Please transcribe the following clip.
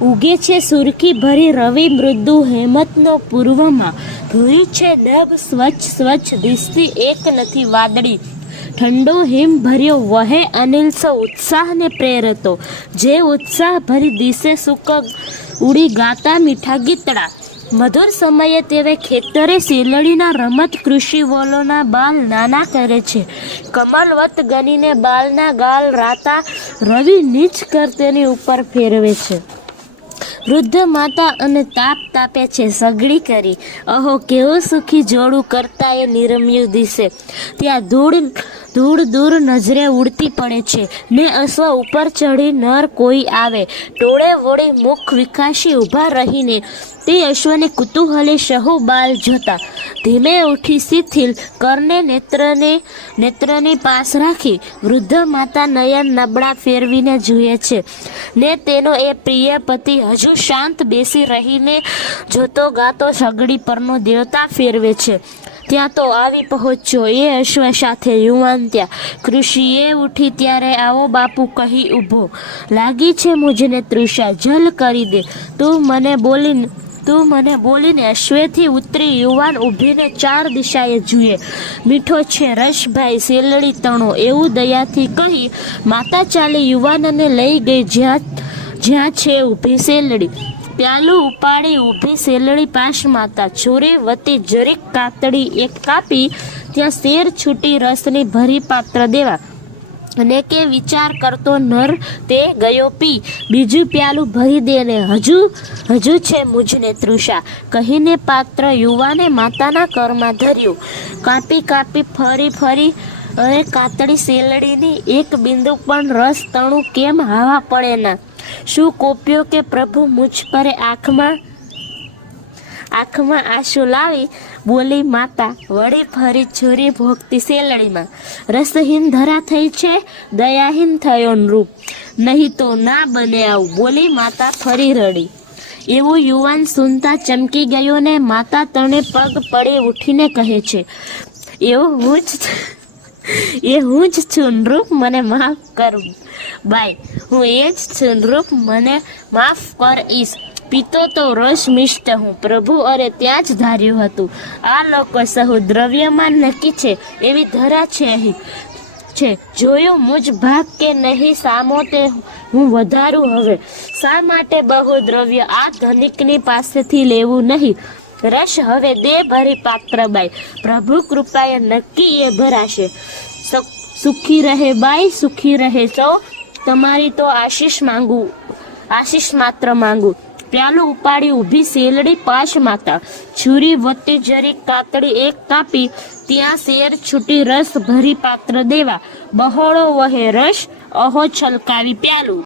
ઉગે છે સુરખી ભરી રવિ મૃદુ હેમતનો પૂર્વમાં, ભૂરી છે નભ સ્વચ્છ સ્વચ્છ દિશતી એક નથી વાદળી, ઠંડો હિમ ભર્યો વહે અનિલ સો ઉત્સાહને પ્રેરતો, જે ઉત્સાહ ભરી દિશે સુક ઉડી ગાતા મીઠા ગીતડા, મધુર સમયે તેવે ખેતરે શેલડીના રમત કૃષિ વોલોના બાલ નાના કરે છે, કમલવત ગનીને બાલના ગાલ રાતા રવિ નીચ કર તેની ઉપર ફેરવે છે, વૃદ્ધ માતા અને તાપ તાપે છે સગડી કરી, અહો કેવું સુખી જોડું કરતા એ નિરમ્યું દિશે, ત્યાં ધૂળ દૂર નજરે ઉડતી પડે છે ને અશ્વ ઉપર ચડી નર કોઈ આવે, ટોળે વળી મુખ વિકાસી ઊભા રહીને તે અશ્વને કુતૂહલે સહુ બાલ જોતા, ધીમે ઉઠી શિથિલ કરને નેત્રની પાસ રાખી, વૃદ્ધ માતા નયન નબળા ફેરવીને જુએ છે ને તેનો એ પ્રિય પતિ હજુ શાંત બેસી રહીને જોતો ગાતો સગડી પરનો દેવતા ફેરવે છે. ત્યાં તો આવી પહોંચ્યો એ અશ્વ સાથે યુવાન, ત્યાં કૃષિએ ઉઠી ત્યારે આવો બાપુ કહી ઊભો, લાગી છે મુજને તૃષા જલ કરી દે, તું મને બોલીને અશ્વેથી ઉતરી યુવાન ઊભીને ચાર દિશાએ જુએ, મીઠો છે રસભાઈ શેલડી તણો એવું દયાથી કહી માતા ચાલી યુવાનને લઈ ગઈ જ્યાં છે ઊભી શેલડી, પ્યાલું ઉપાડી ઊભી શેલડી પાસ માતા, છોરી વતી જરીક કાતડી એક કાપી, ત્યાં શેર છૂટી રસની ભરી પાત્ર દેવા, અને કે વિચાર કરતો નર તે ગયો પી, બીજું પ્યાલું ભરી દે ને હજુ છે મુજને તૃષા, કહીને પાત્ર યુવાને માતાના કરમાં ધર્યું, કાપી ફરી અને કાતડી શેલડીની એક બિંદુ પણ રસ તણું કેમ હાવા પડે ના, શું કોપ્યો કે પ્રભુ મુझ પર આંખમાં આંસુ લાવી બોલી માતા, વળી ફરી છુરી ભોગતી શેલડીમાં, રસહીન ધરા થઈ છે દયાહીન થયો નૃપ, નહીં તો ના બને આવું બોલી માતા ફરી રડી, એવું યુવાન સુનતા ચમકી ગયો ને માતા તને પગ પડે ઉઠીને કહે છે, એ હું જ છું નૃપ મને માફ કર બાઈ, હું એ જ છું નૃપ મને માફ કર ઈશ, પીતો તો રસ મિષ્ટ હું પ્રભુ અરે ત્યાં જ ધાર્યું હતું, આ લોકો સહુ દ્રવ્યમાં નક્કી છે એવી ધરા છે અહીં છે, જોયું મુજ ભાગ કે નહીં સામો તે હું વધારું હવે, શા માટે બહુ દ્રવ્ય આ ધનિકની પાસેથી લેવું નહીં, રસ હવે દે ભરી પાત્ર બાઈ, પ્રભુ કૃપાએ નક્કી એ ભરાશે, સુખી રહે બાઈ સુખી રહે સૌ, તમારી તો આશીષ માત્ર માંગુ, પ્યાલું ઉપાડી ઊભી શેલડી પાશ માતા, છુરી વત્તી જરી કાતડી એક કાપી, ત્યાં શેર છૂટી રસ ભરી પાત્ર દેવા, બહોળો વહે રસ અહો છલકાવી પ્યાલું.